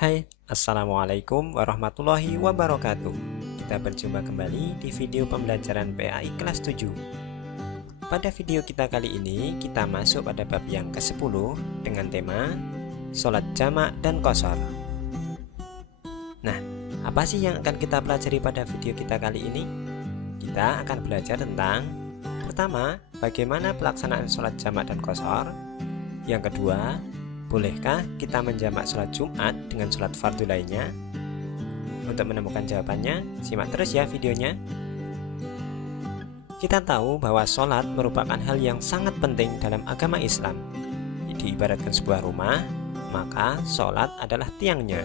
Hai, Assalamualaikum warahmatullahi wabarakatuh. Kita berjumpa kembali di video pembelajaran PAI kelas 7. Pada video kita kali ini, kita masuk pada bab yang ke-10 dengan tema Sholat Jamak dan Qashar. Nah, apa sih yang akan kita pelajari pada video kita kali ini? Kita akan belajar tentang pertama, bagaimana pelaksanaan sholat jamak dan qashar. Yang kedua, bolehkah kita menjamak sholat Jumat dengan sholat fardu lainnya? Untuk menemukan jawabannya, simak terus ya videonya. Kita tahu bahwa sholat merupakan hal yang sangat penting dalam agama Islam. Diibaratkan sebuah rumah, maka sholat adalah tiangnya.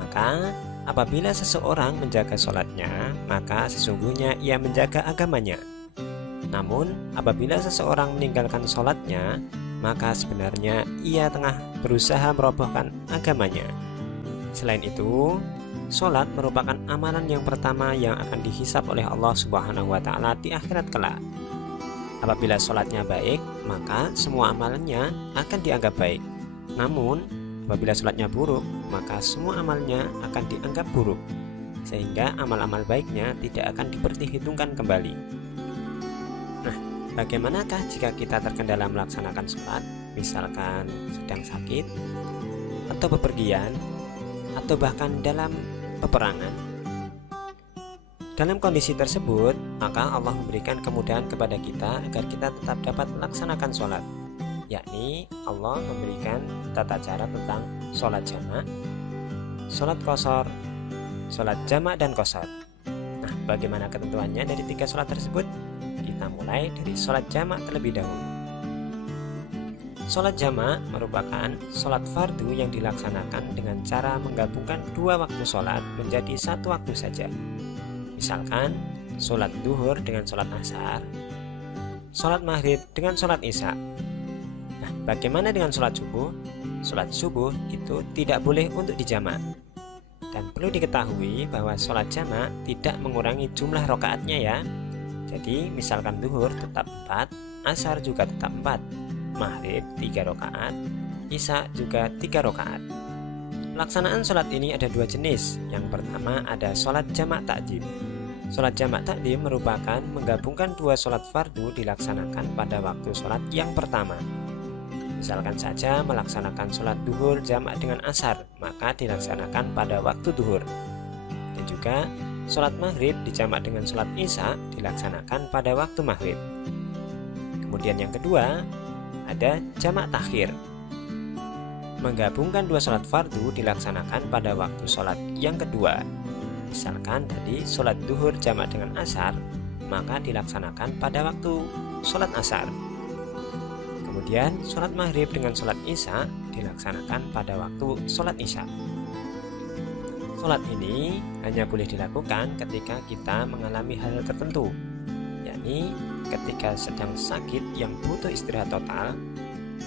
Maka, apabila seseorang menjaga sholatnya, maka sesungguhnya ia menjaga agamanya. Namun, apabila seseorang meninggalkan sholatnya, maka sebenarnya ia tengah berusaha merobohkan agamanya. Selain itu, sholat merupakan amalan yang pertama yang akan dihisab oleh Allah Subhanahu wa Ta'ala di akhirat kelak. Apabila sholatnya baik, maka semua amalannya akan dianggap baik. Namun, apabila sholatnya buruk, maka semua amalnya akan dianggap buruk, sehingga amal-amal baiknya tidak akan diperhitungkan kembali. Bagaimanakah jika kita terkendala melaksanakan sholat, misalkan sedang sakit, atau bepergian, atau bahkan dalam peperangan? Dalam kondisi tersebut, maka Allah memberikan kemudahan kepada kita agar kita tetap dapat melaksanakan sholat, yakni Allah memberikan tata cara tentang sholat jamak, sholat qashar, sholat jamak dan qashar. Nah, bagaimana ketentuannya dari tiga sholat tersebut? Kita mulai dari sholat jamak terlebih dahulu. Sholat jamak merupakan sholat fardu yang dilaksanakan dengan cara menggabungkan dua waktu sholat menjadi satu waktu saja. Misalkan, sholat duhur dengan sholat asar, sholat maghrib dengan sholat isya. Nah, bagaimana dengan sholat subuh? Sholat subuh itu tidak boleh untuk dijamak. Dan perlu diketahui bahwa sholat jamak tidak mengurangi jumlah rakaatnya ya. Jadi misalkan duhur tetap 4, asar juga tetap 4, maghrib 3 rakaat, isya juga 3 rakaat. Pelaksanaan sholat ini ada dua jenis. Yang pertama ada sholat jamak takdim. Sholat jamak takdim merupakan menggabungkan dua sholat fardu dilaksanakan pada waktu sholat yang pertama. Misalkan saja melaksanakan sholat duhur jamak dengan asar, maka dilaksanakan pada waktu duhur. Dan juga sholat maghrib dijamak dengan sholat isya dilaksanakan pada waktu maghrib. Kemudian yang kedua ada jamak takhir. Menggabungkan dua sholat fardu dilaksanakan pada waktu sholat yang kedua. Misalkan tadi sholat duhur jamak dengan asar, maka dilaksanakan pada waktu sholat asar. Kemudian sholat maghrib dengan sholat isya dilaksanakan pada waktu sholat isya. Sholat ini hanya boleh dilakukan ketika kita mengalami hal tertentu, yakni ketika sedang sakit yang butuh istirahat total,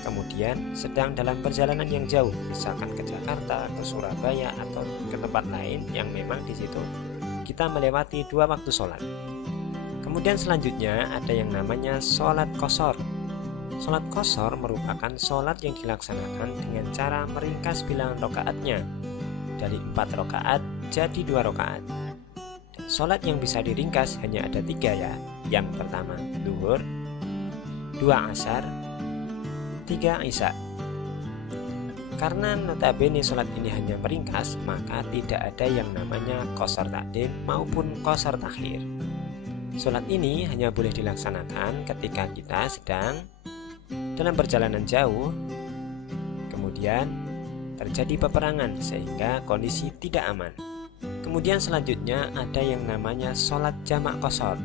kemudian sedang dalam perjalanan yang jauh, misalkan ke Jakarta, ke Surabaya, atau ke tempat lain yang memang di situ kita melewati dua waktu sholat. Kemudian selanjutnya ada yang namanya sholat qashar. Sholat qashar merupakan sholat yang dilaksanakan dengan cara meringkas bilangan rakaatnya dari 4 rakaat jadi 2 rakaat. Dan sholat yang bisa diringkas hanya ada 3 ya. Yang pertama duhur, 2 asar, 3 isya. Karena notabene sholat ini hanya meringkas, maka tidak ada yang namanya qashar takdim maupun qashar takhir. Sholat ini hanya boleh dilaksanakan ketika kita sedang dalam perjalanan jauh, kemudian terjadi peperangan sehingga kondisi tidak aman. Kemudian selanjutnya ada yang namanya sholat jamak qashar.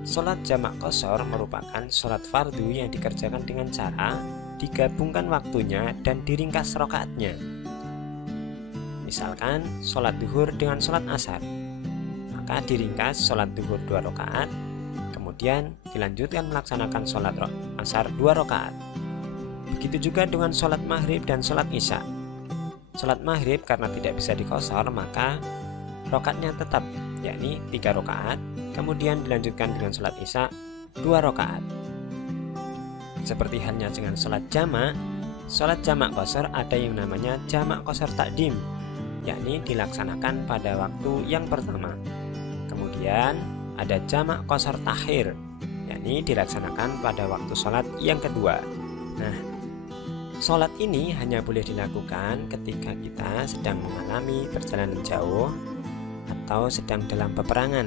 Sholat jamak qashar merupakan sholat fardu yang dikerjakan dengan cara digabungkan waktunya dan diringkas rakaatnya. Misalkan sholat duhur dengan sholat asar, maka diringkas sholat duhur 2 rakaat, kemudian dilanjutkan melaksanakan sholat asar 2 rakaat. Begitu juga dengan sholat maghrib dan sholat isya. Sholat maghrib karena tidak bisa diqashar, maka rakaatnya tetap, yakni 3 rakaat, kemudian dilanjutkan dengan sholat isya 2 rakaat. Seperti halnya dengan sholat jamak, Sholat jamak qashar ada yang namanya jamak qashar takdim, yakni dilaksanakan pada waktu yang pertama. Kemudian ada jamak qashar takhir, yakni dilaksanakan pada waktu sholat yang kedua. Nah, sholat ini hanya boleh dilakukan ketika kita sedang mengalami perjalanan jauh atau sedang dalam peperangan.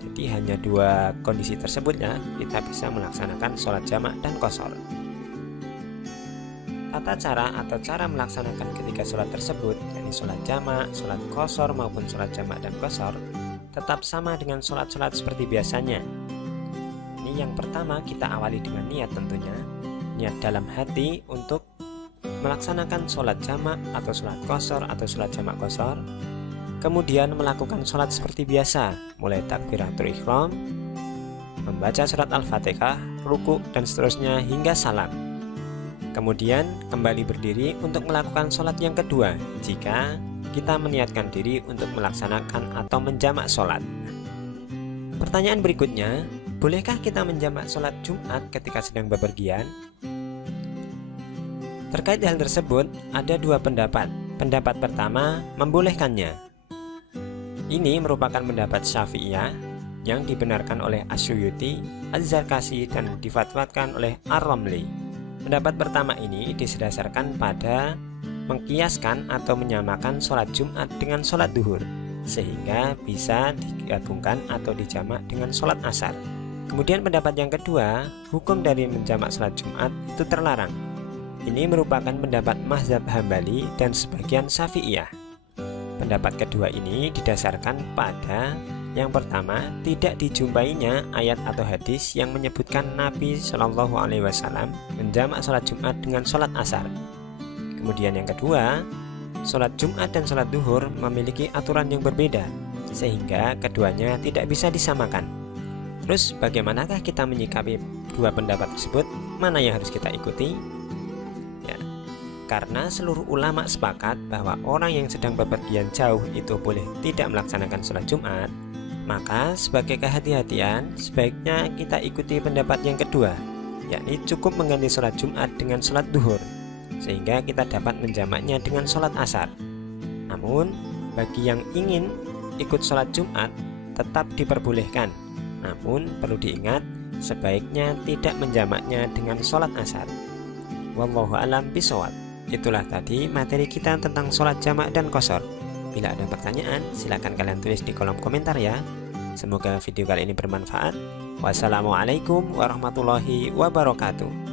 Jadi hanya dua kondisi tersebut ya kita bisa melaksanakan sholat jamak dan qashar. Tata cara atau cara melaksanakan ketika sholat tersebut, yakni sholat jamak, sholat qashar maupun sholat jamak dan qashar, tetap sama dengan sholat-sholat seperti biasanya. Ini yang pertama kita awali dengan niat tentunya, niat dalam hati untuk melaksanakan sholat jamak atau sholat qashar atau sholat jamak qashar. Kemudian melakukan sholat seperti biasa, mulai takbiratul ihram, membaca surat Al-Fatihah, ruku dan seterusnya hingga salam. Kemudian kembali berdiri untuk melakukan sholat yang kedua jika kita meniatkan diri untuk melaksanakan atau menjamak sholat. Pertanyaan berikutnya, bolehkah kita menjamak sholat Jumat ketika sedang bepergian? Terkait hal tersebut, ada dua pendapat. Pendapat pertama, membolehkannya. Ini merupakan pendapat Syafi'iyah yang dibenarkan oleh Asyuyuti, Az-Zarkashi, dan difatwakan oleh Ar-Ramli. Pendapat pertama ini didasarkan pada mengkiaskan atau menyamakan sholat Jumat dengan sholat duhur, sehingga bisa digabungkan atau dijamak dengan sholat asar. Kemudian pendapat yang kedua, hukum dari menjamak sholat Jumat itu terlarang. Ini merupakan pendapat mazhab Hambali dan sebagian Syafi'iyah. Pendapat kedua ini didasarkan pada yang pertama, tidak dijumpainya ayat atau hadis yang menyebutkan Nabi Shallallahu Alaihi Wasallam menjamak sholat Jumat dengan sholat asar. Kemudian yang kedua, sholat Jumat dan sholat duhur memiliki aturan yang berbeda, sehingga keduanya tidak bisa disamakan. Terus bagaimanakah kita menyikapi dua pendapat tersebut? Mana yang harus kita ikuti? Ya, karena seluruh ulama sepakat bahwa orang yang sedang bepergian jauh itu boleh tidak melaksanakan sholat Jumat, maka sebagai kehati-hatian sebaiknya kita ikuti pendapat yang kedua, yakni cukup mengganti sholat Jumat dengan sholat duhur, sehingga kita dapat menjamaknya dengan sholat asar. Namun bagi yang ingin ikut sholat Jumat tetap diperbolehkan, namun perlu diingat sebaiknya tidak menjamaknya dengan sholat asar. Wallahu a'lam bishawab. Itulah tadi materi kita tentang sholat jamak dan qashar. Bila ada pertanyaan, silakan kalian tulis di kolom komentar ya. Semoga video kali ini bermanfaat. Wassalamualaikum warahmatullahi wabarakatuh.